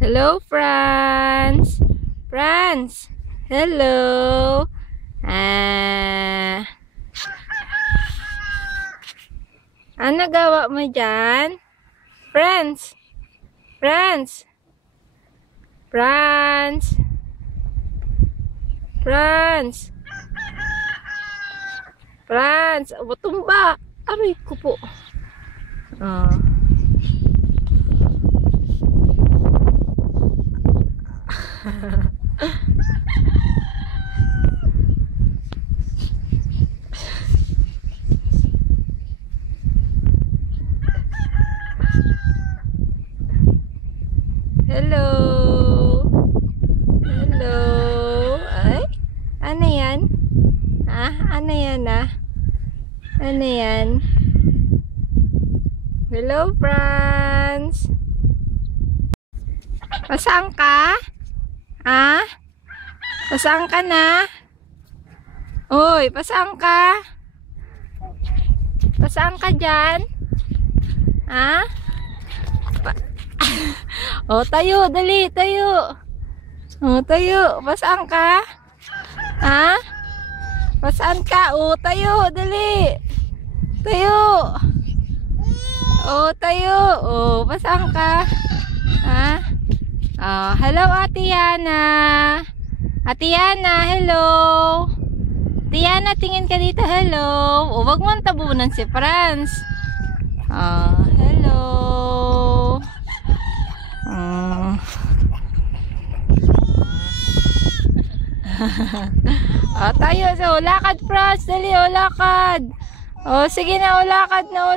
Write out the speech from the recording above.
Hello, Franz. Franz. Hello. Ano gawa mo dyan? Franz. Franz. Franz. Franz. Franz. Tumba. Aray ko po. Hello. Hello. Ay, ano yan? Ano yan Ano yan? Hello, Franz. Pasaan ka? Pasaan ka na? Uy, pasaan ka? Pasaan ka dyan? Tayo, dali, tayo. Tayo. Pasaan ka? Pasaan ka? Tayo, dali. Tayo. Tayo. Pasaan ka? Hello, Ate Yana. Ate Yana, hello. Ate Yana, tingin ka dito, hello. Wag mo tabunan si Franz. Hello. Tayo. So, lakad, Franz. Dali, lakad. Sige na, ulakad na.